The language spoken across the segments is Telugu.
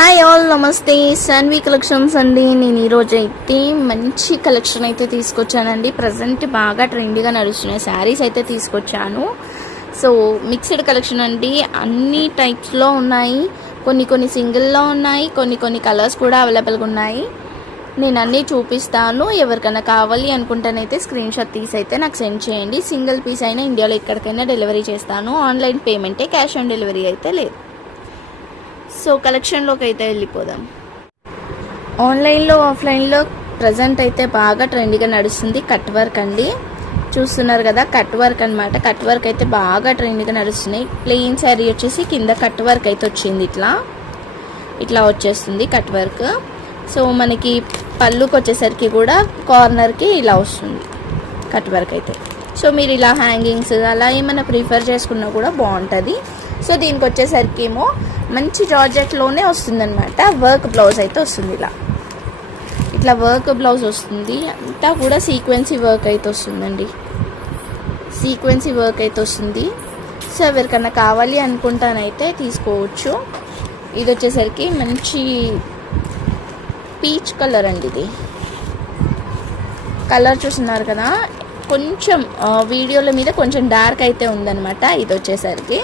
హాయ్ ఆల్, నమస్తే. శాన్వి కలెక్షన్స్ అండి. నేను ఈరోజు అయితే మంచి కలెక్షన్ అయితే తీసుకొచ్చానండి. ప్రజెంట్ బాగా ట్రెండీగా నడుస్తున్నాయి శారీస్ అయితే తీసుకొచ్చాను. సో మిక్స్డ్ కలెక్షన్ అండి. అన్ని టైప్స్లో ఉన్నాయి. కొన్ని సింగిల్లో ఉన్నాయి, కొన్ని కలర్స్ కూడా అవైలబుల్గా ఉన్నాయి. నేను అన్నీ చూపిస్తాను. ఎవరికైనా కావాలి అనుకుంటానైతే స్క్రీన్ షాట్ తీసి అయితే నాకు సెండ్ చేయండి. సింగిల్ పీస్ అయినా ఇండియాలో ఎక్కడికైనా డెలివరీ చేస్తాను. ఆన్లైన్ పేమెంటే, క్యాష్ ఆన్ డెలివరీ అయితే లేదు. సో కలెక్షన్లోకి అయితే వెళ్ళిపోదాం. ఆన్లైన్లో ఆఫ్లైన్లో ప్రజెంట్ అయితే బాగా ట్రెండీగా నడుస్తుంది కట్ వర్క్ అండి. చూస్తున్నారు కదా, కట్ వర్క్ అనమాట. కట్ వర్క్ అయితే బాగా ట్రెండీగా నడుస్తున్నాయి. ప్లెయిన్ శారీ వచ్చేసి కింద కట్ వర్క్ అయితే వచ్చింది. ఇట్లా వచ్చేస్తుంది కట్ వర్క్. సో మనకి పళ్ళుకి వచ్చేసరికి కూడా కార్నర్కి ఇలా వస్తుంది కట్ వర్క్ అయితే. సో మీరు ఇలా హ్యాంగింగ్స్ అలా ఏమైనా ప్రిఫర్ చేసుకున్నా కూడా బాగుంటుంది. సో దీనికి వచ్చేసరికి ఏమో మంచి జార్జెట్లోనే వస్తుందన్నమాట. వర్క్ బ్లౌజ్ అయితే వస్తుంది. ఇట్లా వర్క్ బ్లౌజ్ వస్తుంది. అంతా కూడా సీక్వెన్సీ వర్క్ అయితే వస్తుందండి. సీక్వెన్సీ వర్క్ అయితే వస్తుంది. సో ఎవరికన్నా కావాలి అనుకుంటానైతే తీసుకోవచ్చు. ఇది వచ్చేసరికి మంచి పీచ్ కలర్ అండి. ఇది కలర్ చూస్తున్నారు కదా, కొంచెం వీడియోల మీద కొంచెం డార్క్ అయితే ఉందన్నమాట. ఇది వచ్చేసరికి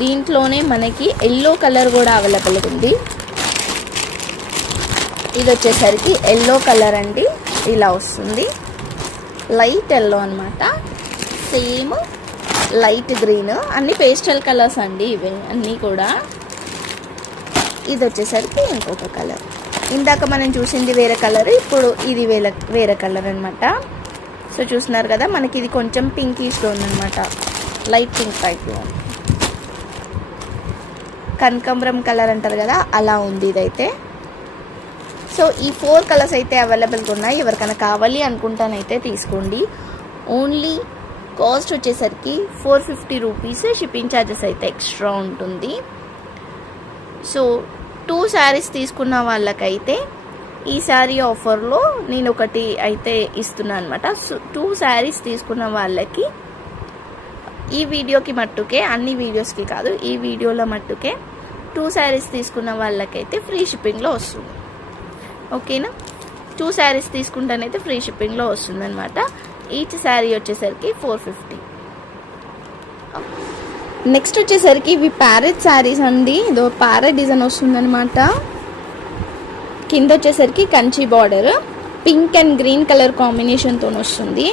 దీంట్లోనే మనకి ఎల్లో కలర్ కూడా అవైలబుల్గా ఉంది. ఇది వచ్చేసరికి ఎల్లో కలర్ అండి. ఇలా వస్తుంది, లైట్ ఎల్లో అనమాట. సేమ్ లైట్ గ్రీన్, అన్ని పేస్టల్ కలర్స్ అండి ఇవి అన్నీ కూడా. ఇది వచ్చేసరికి ఇంకొక కలర్. ఇందాక మనం చూసింది వేరే కలర్, ఇప్పుడు ఇది వేరే కలర్ అనమాట. సో చూస్తున్నారు కదా, మనకి ఇది కొంచెం పింకిష్లో ఉందన్నమాట. లైట్ పింక్ టైప్లో, కనకాంబరం కలర్ అంటారు కదా, అలా ఉంది ఇదైతే. సో ఈ 4 కలర్స్ అయితే అవైలబుల్గా ఉన్నాయి. ఎవరికైనా కావాలి అనుకుంటానైతే తీసుకోండి. ఓన్లీ కాస్ట్ వచ్చేసరికి 450 రూపీస్. షిప్పింగ్ ఛార్జెస్ అయితే ఎక్స్ట్రా ఉంటుంది. సో 2 శారీస్ తీసుకున్న వాళ్ళకైతే ఈ శారీ ఆఫర్లో నేను ఒకటి అయితే ఇస్తున్నాను అనమాట. సో 2 శారీస్ తీసుకున్న వాళ్ళకి ఈ వీడియోకి మట్టుకే, అన్ని వీడియోస్కి కాదు, ఈ వీడియోలో మట్టుకే 2 శారీస్ తీసుకున్న వాళ్ళకైతే ఫ్రీ షిప్పింగ్లో వస్తుంది. ఓకేనా, 2 శారీస్ తీసుకుంటానైతే ఫ్రీ షిప్పింగ్లో వస్తుంది అనమాట. ఈచ్ శారీ వచ్చేసరికి 450. నెక్స్ట్ వచ్చేసరికి ఇవి ప్యారెట్ శారీస్ అండి. ఇదో ప్యారెట్ డిజైన్ వస్తుంది అనమాట. కింద వచ్చేసరికి Kanchi border, pink and green colour కాంబినేషన్తో వస్తుంది.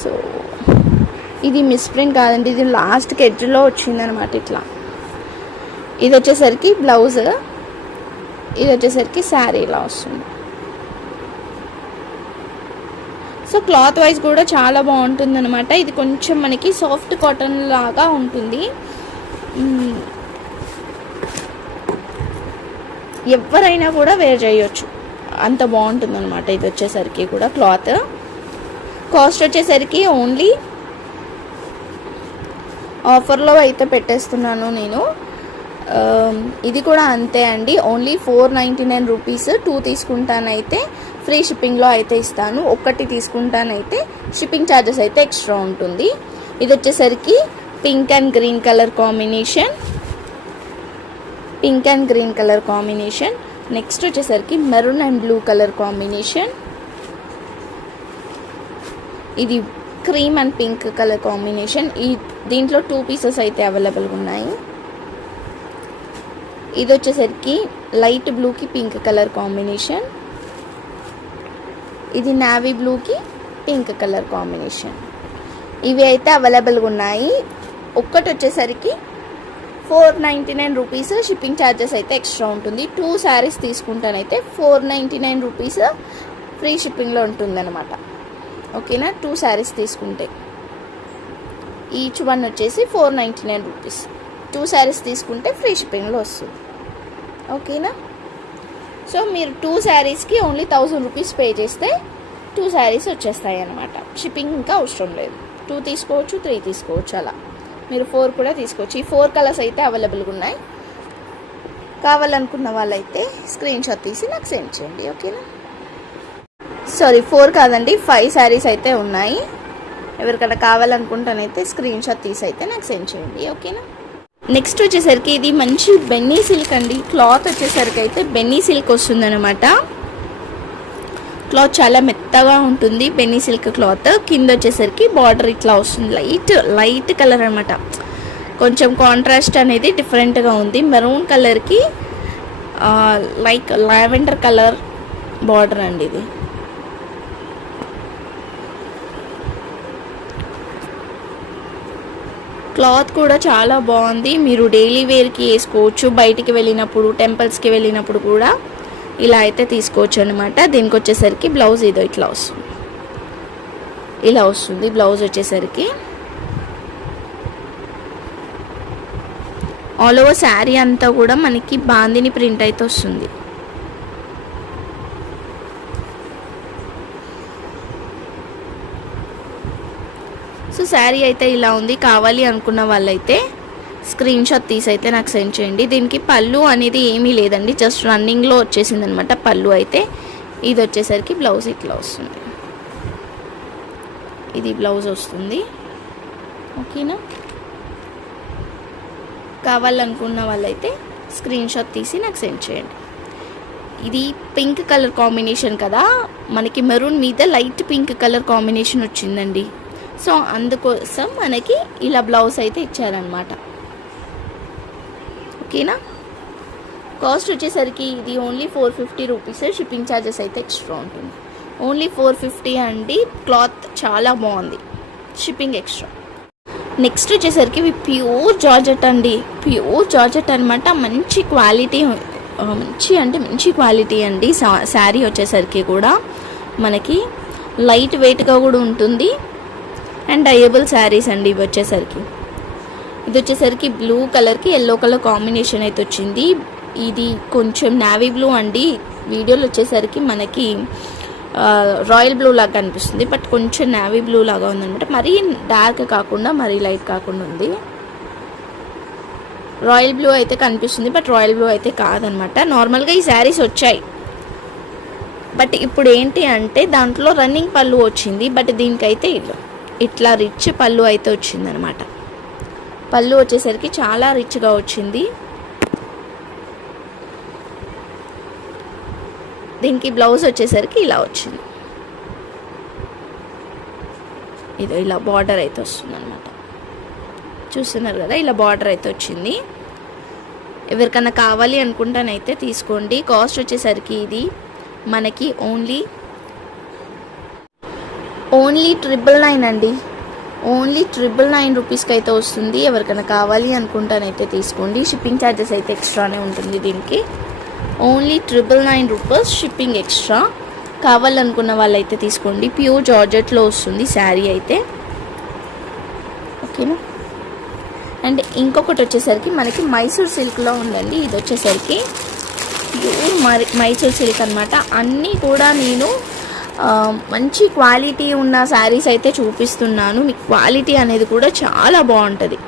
సో ఇది మిస్ ప్రింట్ కాదండి, ఇది లాస్ట్కి ఎడ్జ్లో వచ్చిందనమాట. ఇట్లా ఇది వచ్చేసరికి బ్లౌజ్, ఇది వచ్చేసరికి శారీ ఇలా వస్తుంది. సో క్లాత్ వైజ్ కూడా చాలా బాగుంటుంది అనమాట. ఇది కొంచెం మనకి సాఫ్ట్ కాటన్ లాగా ఉంటుంది. ఎవరైనా కూడా వేర్ చేయొచ్చు, అంత బాగుంటుంది అనమాట. ఇది వచ్చేసరికి కూడా క్లాత్. కాస్ట్ వచ్చేసరికి ఓన్లీ ఆఫర్లో అయితే పెట్టేస్తున్నాను నేను. ఇది కూడా అంతే అండి. Only 499 rupees. 2 తీసుకుంటానైతే ఫ్రీ షిప్పింగ్లో అయితే ఇస్తాను. 1 తీసుకుంటానైతే షిప్పింగ్ ఛార్జెస్ అయితే ఎక్స్ట్రా ఉంటుంది. ఇది వచ్చేసరికి pink and green colour combination. Pink and green colour combination. Next వచ్చేసరికి maroon and blue colour combination. ఇది cream and pink colour combination. దీంట్లో 2 పీసెస్ అయితే అవైలబుల్గా ఉన్నాయి. ఇది వచ్చేసరికి లైట్ బ్లూకి పింక్ కలర్ కాంబినేషన్. ఇది నావీ బ్లూకి పింక్ కలర్ కాంబినేషన్. ఇవి అయితే అవైలబుల్గా ఉన్నాయి. ఒక్కటి వచ్చేసరికి 499 రూపీస్. షిప్పింగ్ ఛార్జెస్ అయితే ఎక్స్ట్రా ఉంటుంది. 2 శారీస్ తీసుకుంటానైతే 499 రూపీస్ ఫ్రీ షిప్పింగ్లో ఉంటుందన్నమాట. ఓకేనా, 2 శారీస్ తీసుకుంటే ఈచ్ వన్ వచ్చేసి 499 రూపీస్. 2 శారీస్ తీసుకుంటే ఫ్రీ షిప్పింగ్లో వస్తుంది. ఓకేనా, సో మీరు 2 శారీస్కి ఓన్లీ 1000 రూపీస్ పే చేస్తే 2 శారీస్ వచ్చేస్తాయి అన్నమాట. షిప్పింగ్ ఇంకా అవసరం లేదు. 2 తీసుకోవచ్చు, 3 తీసుకోవచ్చు, అలా మీరు 4 కూడా తీసుకోవచ్చు. ఈ 4 కలర్స్ అయితే అవైలబుల్గా ఉన్నాయి. కావాలనుకున్న వాళ్ళైతే స్క్రీన్ షాట్ తీసి నాకు సెండ్ చేయండి. ఓకేనా, సారీ 4 కాదండి, 5 శారీస్ అయితే ఉన్నాయి. ఎవరికైనా కావాలనుకుంటానైతే స్క్రీన్ షాట్ తీసి అయితే నాకు సెండ్ చేయండి, ఓకేనా. నెక్స్ట్ వచ్చేసరికి ఇది మంచి బెన్నీ సిల్క్ అండి. క్లాత్ వచ్చేసరికి అయితే బెన్నీ సిల్క్ వస్తుందన్నమాట. క్లాత్ చాలా మెత్తగా ఉంటుంది, బెన్నీ సిల్క్ క్లాత్. కింద వచ్చేసరికి బార్డర్ ఇట్లా వస్తుంది, లైట్ కలర్ అనమాట. కొంచెం కాంట్రాస్ట్ అనేది డిఫరెంట్గా ఉంది. మెరూన్ కలర్కి లైక్ లావెండర్ కలర్ బార్డర్ అండి ఇది. క్లాత్ కూడా చాలా బాగుంది. మీరు డైలీ వేర్కి వేసుకోవచ్చు, బయటికి వెళ్ళినప్పుడు టెంపుల్స్కి వెళ్ళినప్పుడు కూడా ఇలా అయితే తీసుకోవచ్చు అనమాట. దీనికి వచ్చేసరికి బ్లౌజ్ ఏదో ఇట్లా వస్తుంది, ఇలా వస్తుంది బ్లౌజ్ వచ్చేసరికి. ఆల్ ఓవర్ శారీ అంతా కూడా మనకి బాందిని ప్రింట్ అయితే వస్తుంది. సో శారీ అయితే ఇలా ఉంది. కావాలి అనుకున్న వాళ్ళైతే స్క్రీన్ షాట్ తీసి అయితే నాకు సెండ్ చేయండి. దీనికి పళ్ళు అనేది ఏమీ లేదండి, జస్ట్ రన్నింగ్లో వచ్చేసింది అనమాట పళ్ళు అయితే. ఇది వచ్చేసరికి బ్లౌజ్ ఇట్లా వస్తుంది, ఇది బ్లౌజ్ వస్తుంది, ఓకేనా. కావాలనుకున్న వాళ్ళైతే స్క్రీన్ షాట్ తీసి నాకు సెండ్ చేయండి. ఇది పింక్ కలర్ కాంబినేషన్ కదా, మనకి మెరూన్ మీద లైట్ పింక్ కలర్ కాంబినేషన్ వచ్చిందండి. సో అందుకోసం మనకి ఇలా బ్లౌజ్ అయితే ఇచ్చారనమాట, ఓకేనా. కాస్ట్ వచ్చేసరికి ఇది ఓన్లీ 450 రూపీస్. షిప్పింగ్ ఛార్జెస్ అయితే ఎక్స్ట్రా ఉంటుంది. ఓన్లీ 450 అండి. క్లాత్ చాలా బాగుంది, షిప్పింగ్ ఎక్స్ట్రా. నెక్స్ట్ వచ్చేసరికి ఇవి ప్యూర్ జార్జెట్ అండి, ప్యూర్ జార్జెట్ అనమాట. మంచి క్వాలిటీ, మంచి క్వాలిటీ అండి. శారీ వచ్చేసరికి కూడా మనకి లైట్ వెయిట్గా కూడా ఉంటుంది అండ్ డయబుల్ శారీస్ అండి ఇవి వచ్చేసరికి. ఇది వచ్చేసరికి బ్లూ కలర్కి ఎల్లో కలర్ కాంబినేషన్ అయితే వచ్చింది. ఇది కొంచెం నావీ బ్లూ అండి, వీడియోలో వచ్చేసరికి మనకి రాయల్ బ్లూ లాగా కనిపిస్తుంది, బట్ కొంచెం నావీ బ్లూ లాగా ఉందన్నమాట. మరీ డార్క్ కాకుండా మరీ లైట్ కాకుండా ఉంది. రాయల్ బ్లూ అయితే కనిపిస్తుంది, బట్ రాయల్ బ్లూ అయితే కాదనమాట. నార్మల్గా ఈ శారీస్ వచ్చాయి, బట్ ఇప్పుడు ఏంటి అంటే దాంట్లో రన్నింగ్ పళ్ళు వచ్చింది, బట్ దీనికైతే ఇట్లా రిచ్ పళ్ళు అయితే వచ్చిందనమాట. పళ్ళు వచ్చేసరికి చాలా రిచ్గా వచ్చింది. దీనికి బ్లౌజ్ వచ్చేసరికి ఇలా వచ్చింది, ఇది ఇలా బార్డర్ అయితే వస్తుంది అనమాట. చూస్తున్నారు కదా, ఇలా బార్డర్ అయితే వచ్చింది. ఎవరికన్నా కావాలి అనుకుంటానైతే తీసుకోండి. కాస్ట్ వచ్చేసరికి ఇది మనకి ఓన్లీ 999 అండి, ఓన్లీ 999 రూపీస్కి అయితే వస్తుంది. ఎవరికైనా కావాలి అనుకుంటానైతే తీసుకోండి. షిప్పింగ్ ఛార్జెస్ అయితే ఎక్స్ట్రానే ఉంటుంది దీనికి. Only 999 rupees shipping extra. కావాలనుకున్న వాళ్ళైతే తీసుకోండి. ప్యూర్ జార్జెట్లో వస్తుంది శారీ అయితే, ఓకేనా. అండ్ ఇంకొకటి వచ్చేసరికి మనకి మైసూర్ సిల్క్లో ఉందండి. ఇది వచ్చేసరికి ప్యూర్ మైసూర్ సిల్క్ అనమాట. అన్నీ కూడా నేను మంచి క్వాలిటీ ఉన్న శారీస్ అయితే చూపిస్తున్నాను. మీకు క్వాలిటీ అనేది కూడా చాలా బాగుంటుంది.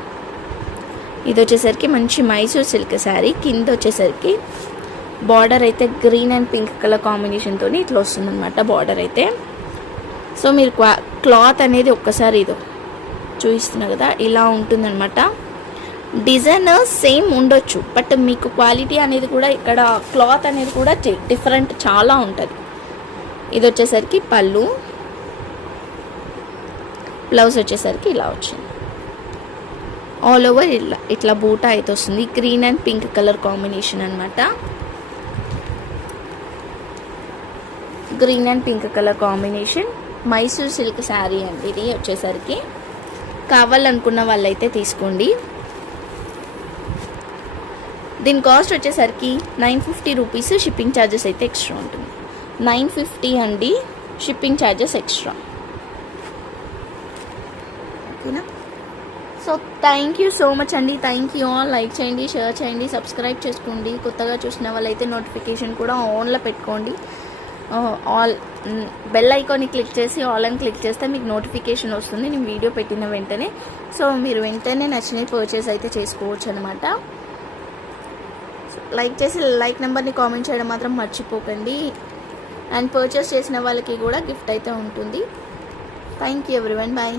ఇది వచ్చేసరికి మంచి మైసూర్ సిల్క్ శారీ. కింద వచ్చేసరికి బార్డర్ అయితే గ్రీన్ అండ్ పింక్ కలర్ కాంబినేషన్తో ఇట్లా వస్తుందన్నమాట బార్డర్ అయితే. సో మీరు క్లాత్ అనేది ఒక్కసారి ఇదో చూపిస్తున్నా కదా, ఇలా ఉంటుందన్నమాట. డిజైన్ సేమ్ ఉండొచ్చు, బట్ మీకు క్వాలిటీ అనేది కూడా ఇక్కడ క్లాత్ అనేది కూడా డిఫరెంట్ చాలా ఉంటుంది. ఇది వచ్చేసరికి పళ్ళు, బ్లౌజ్ వచ్చేసరికి ఇలా వచ్చింది. ఆల్ ఓవర్ ఇట్లా బూటా అయితే వస్తుంది. Green and pink colour combination అనమాట. Green and pink colour combination Mysore silk sari అండి ఇది వచ్చేసరికి. కావాలనుకున్న వాళ్ళైతే తీసుకోండి. దీని కాస్ట్ వచ్చేసరికి 950 రూపీస్. షిప్పింగ్ ఛార్జెస్ అయితే ఎక్స్ట్రా ఉంటుంది. 950 అండి, షిప్పింగ్ ఛార్జెస్ ఎక్స్ట్రా, ఓకేనా. So thank you so much అండి. Thank you all. లైక్ చేయండి, షేర్ చేయండి, సబ్స్క్రైబ్ చేసుకోండి. కొత్తగా చూసిన వాళ్ళైతే నోటిఫికేషన్ కూడా ఆన్లో పెట్టుకోండి. ఆల్ బెల్ ఐకాన్ని క్లిక్ చేసి ఆల్ అని క్లిక్ చేస్తే మీకు నోటిఫికేషన్ వస్తుంది నేను వీడియో పెట్టిన వెంటనే. సో మీరు వెంటనే నచ్చినవి పర్చేస్ అయితే చేసుకోవచ్చు అనమాట. లైక్ చేసి లైక్ నెంబర్ని కామెంట్ చేయడం మాత్రం మర్చిపోకండి. అండ్ పర్చేస్ చేసిన వాళ్ళకి కూడా గిఫ్ట్ అయితే ఉంటుంది. Thank you everyone, bye.